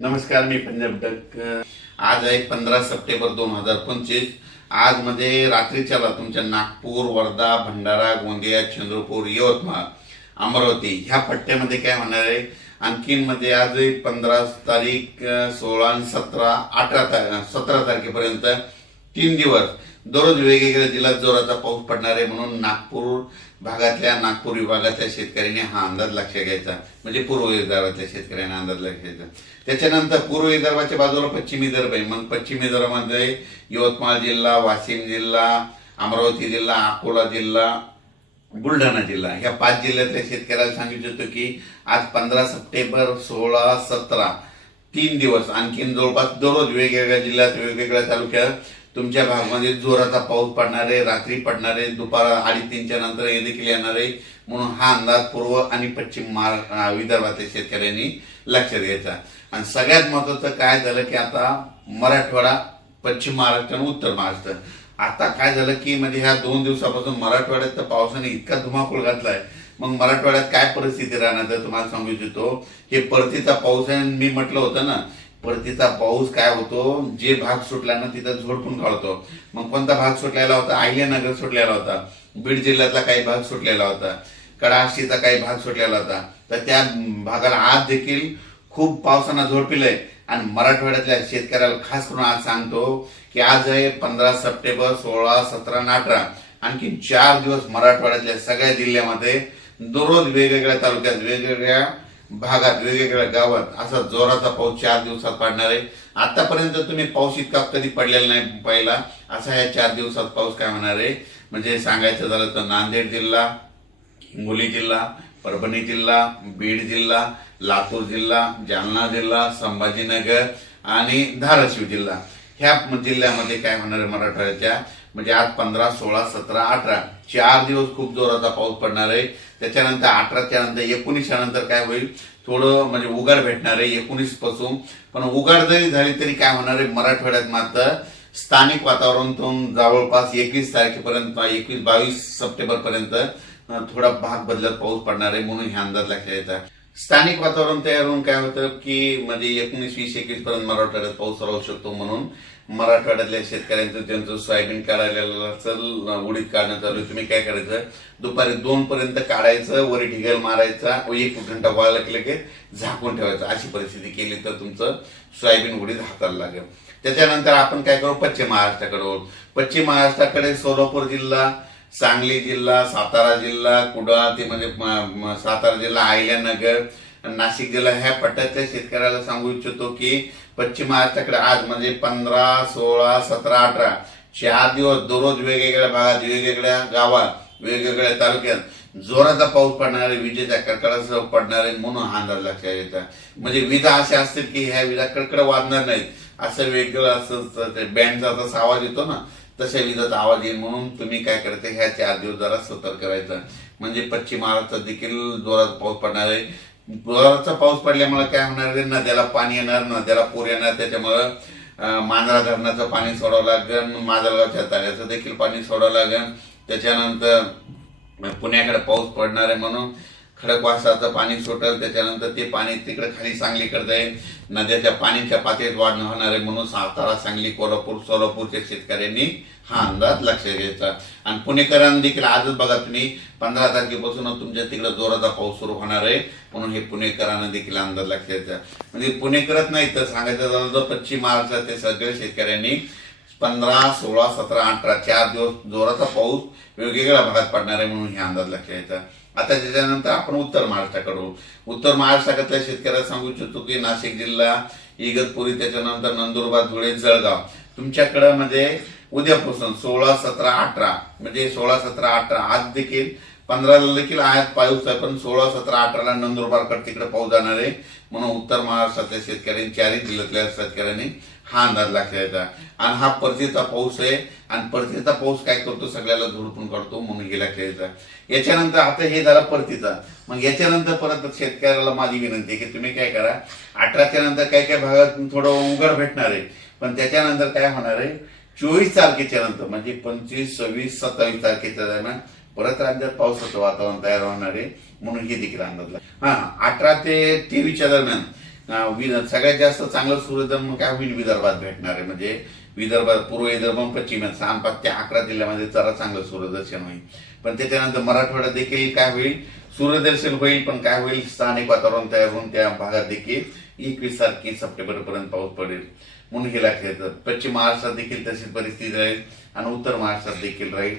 नमस्कार मी पंजाब डक. आज आहे पंधरा सप्टेंबर दोन हजार पंचवीस. आज मध्ये रात्रीच्याला तुमच्या नागपूर वर्धा भंडारा गोंदिया चंद्रपूर यवतमाळ अमरावती ह्या पट्ट्यामध्ये काय होणार आहे? आणखीन मध्ये आज पंधरा तारीख सोळा आणि सतरा अठरा तारीख सतरा तारखेपर्यंत तीन दिवस. दररोज वेगवेगळ्या जिल्ह्यात जोराचा पाऊस पडणार आहे म्हणून नागपूर भागातल्या नागपूर विभागातल्या शेतकऱ्यांनी हा अंदाज लक्षात घ्यायचा. म्हणजे पूर्व विदर्भातल्या शेतकऱ्यांना अंदाज लक्षात घ्यायचा. त्याच्यानंतर पूर्व विदर्भाच्या बाजूला पश्चिम विदर्भ आहे. मग पश्चिम विदर्भामध्ये यवतमाळ जिल्हा वाशिम जिल्हा अमरावती जिल्हा अकोला जिल्हा बुलढाणा जिल्हा. ह्या पाच जिल्ह्यातल्या शेतकऱ्याला सांगितलं होतं की आज पंधरा सप्टेंबर सोळा सतरा तीन दिवस आणखीन जवळपास दररोज वेगवेगळ्या जिल्ह्यात वेगवेगळ्या तालुक्यात तुमच्या भागामध्ये जोराचा पाऊस पडणार आहे रात्री पडणार आहे दुपार अडीच तीनच्या नंतर हे देखील येणार. आहे म्हणून हा अंदाज पूर्व आणि पश्चिम महारा विदर्भातील शेतकऱ्यांनी लक्षात घ्यायचा. आणि सगळ्यात महत्वाचं काय झालं की आता मराठवाडा पश्चिम महाराष्ट्र आणि उत्तर महाराष्ट्र. आता काय झालं की म्हणजे ह्या दोन दिवसापासून मराठवाड्यात तर पावसाने इतका धुमाकूळ घातलाय. मग मराठवाड्यात काय परिस्थिती राहणार तर तुम्हाला सांगू इच्छितो. हे परतीचा पाऊस आहे मी म्हटलं होतं ना परतीचा पाऊस काय होतो जे भाग सुटला ना तिथं झोडपून काढतो. मग कोणता भाग सुटलेला होता? अहिल्यानगर सुटलेला होता. बीड जिल्ह्यातला काही भाग सुटलेला होता. कडाशीचा काही भाग सुटलेला होता. तर त्या भागाला आज देखील खूप पावसानं झोडपिलंय. आणि मराठवाड्यातल्या शेतकऱ्याला खास करून आज सांगतो की आज आहे पंधरा सप्टेंबर सोळा सतरा आणि अठरा. आणखी चार दिवस मराठवाड्यातल्या सगळ्या जिल्ह्यामध्ये दररोज वेगवेगळ्या तालुक्यात वेगवेगळ्या भागात वेगवेगळ्या गावात असा जोराचा पाऊस चार दिवसात पडणार आहे. आतापर्यंत तुम्ही पाऊस इतका कधी पडलेला नाही पहिला. असा या चार दिवसात पाऊस काय होणार आहे? म्हणजे सांगायचं झालं तर नांदेड जिल्हा हिंगोली जिल्हा परभणी जिल्हा बीड जिल्हा लातूर जिल्हा जालना जिल्हा संभाजीनगर आणि धाराशिव जिल्हा. ह्या जिल्ह्यामध्ये काय होणार आहे मराठवाड्याच्या? म्हणजे आज पंधरा सोळा सतरा अठरा चार दिवस खूप जोराचा पाऊस पडणार आहे. त्याच्यानंतर अठराच्या नंतर एकोणीसच्या नंतर काय होईल? थोडं म्हणजे उघाड भेटणार आहे एकोणीसपासून. पण उघाड जरी झाली तरी काय होणार आहे? मराठवाड्यात मात्र स्थानिक वातावरणातून जवळपास एकवीस तारखेपर्यंत एकवीस बावीस सप्टेंबर पर्यंत थोडा भाग बदलत पाऊस पडणार आहे म्हणून हे अंदाज लक्षात येतात स्थानिक वातावरण तयार होऊन काय होतं की म्हणजे एकोणीस वीस एकवीस पर्यंत मराठवाड्यात पाऊस राहू शकतो म्हणून मराठवाड्यातल्या शेतकऱ्यांचं त्यांचं सोयाबीन काढायला चल काढणं चालू तुम्ही काय करायचं? दुपारी दोन पर्यंत काढायचं वरी ढिगल मारायचा व एक घंटा व्हायला की लगेच झाकून ठेवायचं. अशी परिस्थिती केली तर तुमचं सोयाबीन उडीद हाताला लागेल. त्याच्यानंतर आपण काय करू? पश्चिम महाराष्ट्राकडे पश्चिम महाराष्ट्राकडे सोलापूर जिल्हा सांगली जिल्हा सातारा जिल्हा कुडाळ ते म्हणजे सातारा जिल्हा अहिल्यानगर नाशिक जिल्हा ह्या पट्ट्याच्या शेतकऱ्याला सांगू इच्छितो की पश्चिम महाराष्ट्राकडे आज म्हणजे पंधरा सोळा सतरा अठरा चार दिवस दररोज वेगवेगळ्या भागात वेगवेगळ्या गावात वेगवेगळ्या तालुक्यात जोराचा पाऊस पडणार आहे विजेच्या कडकडासह पडणार आहे म्हणून हा अंदाज लक्षात येतात म्हणजे विजा अशा असतील की ह्या विजा कडकड वाजणार नाहीत. असं वेगळं असं बँडचा जसा आवाज येतो ना तशा विजाचा आवाज येईल म्हणून तुम्ही काय करते ह्या चार दिवस जरा सतर्क करायचं म्हणजे पश्चिम महाराष्ट्रात देखील जोरात पाऊस पडणार आहे. जोराचा पाऊस पडल्यामुळे काय होणार आहे? नद्याला पाणी येणार नद्याला पूर येणार त्याच्यामुळं मांजरा धरणाचं पाणी सोडावं लागेल माजलगावच्या तळ्याचं देखील पाणी सोडावं लागेल त्याच्यानंतर पुण्याकडे पाऊस पडणार आहे म्हणून खडकवासाचं पाणी सुटेल त्याच्यानंतर ते पाणी तिकडे खाली सांगलीकडे जाईल. नद्याच्या पाण्याच्या पातळीत वाढ होणार आहे म्हणून सातारा सांगली कोल्हापूर सोलापूरच्या शेतकऱ्यांनी हा अंदाज लक्षात घ्यायचा. आणि पुणेकरांनी देखील आजच बघा तुम्ही पंधरा तारखेपासून तुमच्या तिकडे जोराचा पाऊस सुरू होणार आहे म्हणून हे पुणेकरांना देखील अंदाज लक्षात घ्यायचा म्हणजे पुणेकरच नाही तर सांगायचं झालं तर पश्चिम महाराष्ट्रातील सगळ्या शेतकऱ्यांनी पंधरा सोळा सतरा अठरा चार दिवस जोराचा पाऊस वेगवेगळ्या भागात पडणार आहे म्हणून हे अंदाज लक्षात घ्यायचा आता त्याच्यानंतर आपण उत्तर महाराष्ट्राकडून उत्तर महाराष्ट्राकडल्या शेतकऱ्याला सांगू इच्छितो की नाशिक जिल्हा इगतपुरी त्याच्यानंतर नंदुरबार धुळे जळगाव. तुमच्याकडं म्हणजे उद्यापासून सोळा सतरा अठरा म्हणजे सोळा सतरा अठरा आज देखील पंधराला देखील आयात पाऊस आहे पण सोळा सतरा अठराला नंदुरबारकडे तिकडे पाऊस जाणार. आहे म्हणून उत्तर महाराष्ट्रातल्या शेतकऱ्यांनी चारही जिल्ह्यातल्या शेतकऱ्यांनी हा अंदाज लागला आणि हा परतीचा पाऊस आहे आणि परतीचा पाऊस काय करतो सगळ्याला झोडपून काढतो म्हणून हे लक्षात याच्यानंतर आता हे झालं परतीचा. मग याच्यानंतर परत शेतकऱ्याला माझी विनंती आहे की तुम्ही काय करा अठराच्या नंतर काही काही भागात थोडं उघड भेटणार आहे पण त्याच्यानंतर काय होणार आहे चोवीस तारखेच्या नंतर म्हणजे पंचवीस सव्वीस सत्तावीस तारखेच्या दरम्यान परत राज्यात पावसाचं वातावरण तयार होणार आहे म्हणून हे देखील अंदाज हा अठरा ते तेवीसच्या दरम्यान सगळ्यात जास्त चांगलं सूर्यदर्शन काय होईल विदर्भात भेटणार आहे. म्हणजे विदर्भात पूर्व विदर्भ पश्चिम सहा पाच ते अकरा जिल्ह्यामध्ये जरा चांगलं सूर्यदर्शन होईल. पण त्याच्यानंतर मराठवाड्यात देखील काय होईल सूर्यदर्शन होईल पण काय होईल स्थानिक वातावरण तयार होऊन त्या भागात देखील एकवीस तारखे सप्टेंबर पर्यंत पाऊस पडेल म्हणून हे लक्षात येतं. पश्चिम महाराष्ट्रात देखील तशीच परिस्थिती राहील आणि उत्तर महाराष्ट्रात देखील राहील.